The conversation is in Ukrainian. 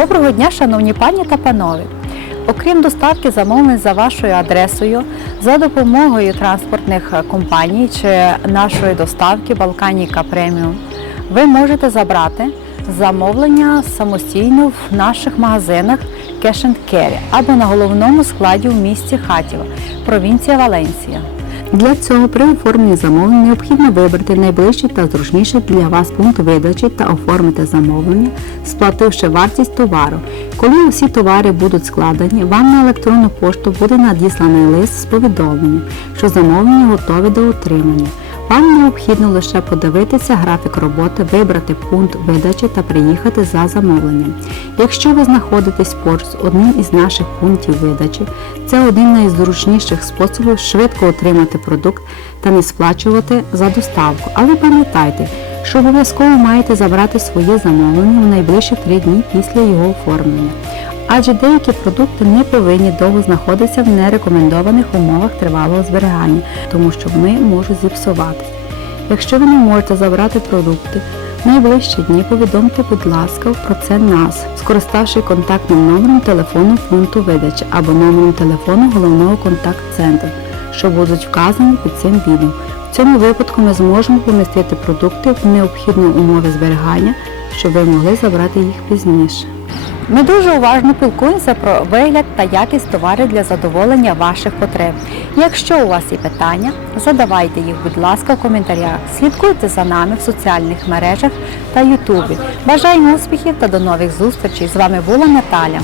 Доброго дня, шановні пані та панове! Окрім доставки замовлень за вашою адресою, за допомогою транспортних компаній чи нашої доставки Балканіка Преміум, ви можете забрати замовлення самостійно в наших магазинах Cash and або на головному складі в місті Хатіво, провінція Валенсія. Для цього при оформленні замовлення необхідно вибрати найближчий та зручніший для вас пункт видачі та оформити замовлення, сплативши вартість товару. Коли усі товари будуть складені, вам на електронну пошту буде надісланий лист з повідомленням, що замовлення готове до отримання. Вам необхідно лише подивитися графік роботи, вибрати пункт видачі та приїхати за замовленням. Якщо ви знаходитесь поруч з одним із наших пунктів видачі, це один з найзручніших способів швидко отримати продукт та не сплачувати за доставку. Але пам'ятайте, що обов'язково маєте забрати своє замовлення в найближчі три дні після його оформлення. Адже деякі продукти не повинні довго знаходитися в нерекомендованих умовах тривалого зберігання, тому що вони можуть зіпсуватися. Якщо ви не можете забрати продукти в найближчі дні, повідомте, будь ласка, про це нас, скориставши контактним номером телефону пункту видачі або номером телефону головного контакт-центру, що будуть вказані під цим відео. В цьому випадку ми зможемо помістити продукти в необхідні умови зберігання, щоб ви могли забрати їх пізніше. Ми дуже уважно пілкуємося про вигляд та якість товарів для задоволення ваших потреб. Якщо у вас є питання, задавайте їх, будь ласка, в коментарях. Слідкуйте за нами в соціальних мережах та Ютубі. Бажаємо успіхів та до нових зустрічей! З вами була Наталя.